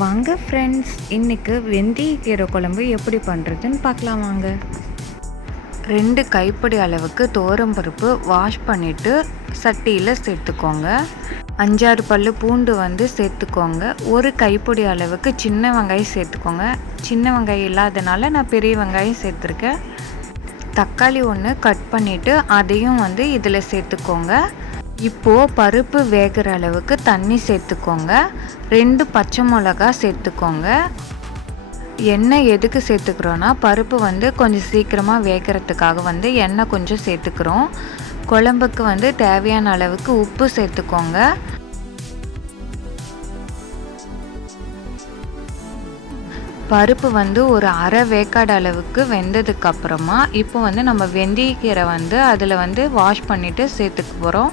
வாங்க ஃப்ரெண்ட்ஸ், இன்றைக்கி வெந்தயக்கீரை குழம்பு எப்படி பண்ணுறதுன்னு பார்க்கலாம் வாங்க. 2 கைப்பிடி அளவுக்கு துவரம்பருப்பு வாஷ் பண்ணிவிட்டு சட்டியில் சேர்த்துக்கோங்க. 5-6 பல்லு பூண்டு சேர்த்துக்கோங்க. 1 கைப்பிடி அளவுக்கு சின்ன வெங்காயம் சேர்த்துக்கோங்க. சின்ன வெங்காயம் இல்லாதனால நான் பெரிய வெங்காயம் சேர்த்துருக்கேன். தக்காளி 1 கட் பண்ணிவிட்டு அதையும் இதில் சேர்த்துக்கோங்க. இப்போது பருப்பு வேகிற அளவுக்கு தண்ணி சேர்த்துக்கோங்க. 2 பச்சை மிளகா சேர்த்துக்கோங்க. எண்ணெய் எதுக்கு சேர்த்துக்கிறோன்னா பருப்பு கொஞ்சம் சீக்கிரமாக வேகிறதுக்காக எண்ணெய் கொஞ்சம் சேர்த்துக்கிறோம். குழம்புக்கு தேவையான அளவுக்கு உப்பு சேர்த்துக்கோங்க. பருப்பு ஒரு அரை வேக்காடு அளவுக்கு வெந்ததுக்கப்புறமா இப்போ நம்ம வெந்தயக்கீரை அதில் வாஷ் பண்ணிவிட்டு சேர்த்துக்க போகிறோம்.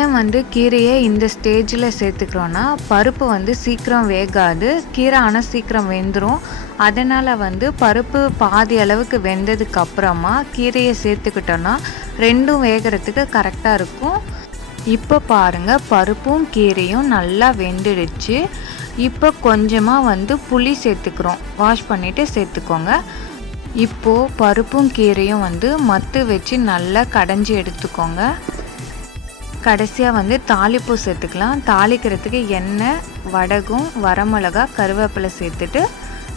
ஏன் கீரையை இந்த ஸ்டேஜில் சேர்த்துக்கிறோன்னா பருப்பு சீக்கிரம் வேகாது, கீரை ஆனால் சீக்கிரம் வெந்துடும். அதனால் பருப்பு பாதி அளவுக்கு வெந்ததுக்கப்புறமா கீரையை சேர்த்துக்கிட்டோன்னா ரெண்டும் வேகிறதுக்கு கரெக்டாக இருக்கும். இப்போ பாருங்கள், பருப்பும் கீரையும் நல்லா வெந்துடுச்சு. இப்போ கொஞ்சமாக புளி சேர்த்துக்கிறோம். வாஷ் பண்ணிவிட்டு சேர்த்துக்கோங்க. இப்போது பருப்பும் கீரையும் மத்து வச்சு நல்லா கடைஞ்சி எடுத்துக்கோங்க. கடைசியாக தாளிப்பு சேர்த்துக்கலாம். தாளிக்கிறதுக்கு எண்ணெய், வடகம், வரமிளகா, கருவேப்பிலை சேர்த்துட்டு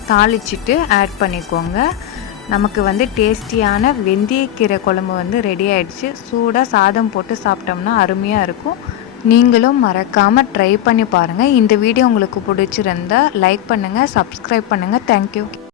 தாளிச்சிட்டு ஆட் பண்ணிக்கோங்க. நமக்கு டேஸ்டியான வெந்தயக்கீரை குழம்பு ரெடி ஆகிடுச்சு. சூடாக சாதம் போட்டு சாப்பிட்டோம்னா அருமையாக இருக்கும். நீங்களும் மறக்காமல் ட்ரை பண்ணி பாருங்கள். இந்த வீடியோ உங்களுக்கு பிடிச்சிருந்தா லைக் பண்ணுங்கள், சப்ஸ்கிரைப் பண்ணுங்கள். தேங்க்யூ.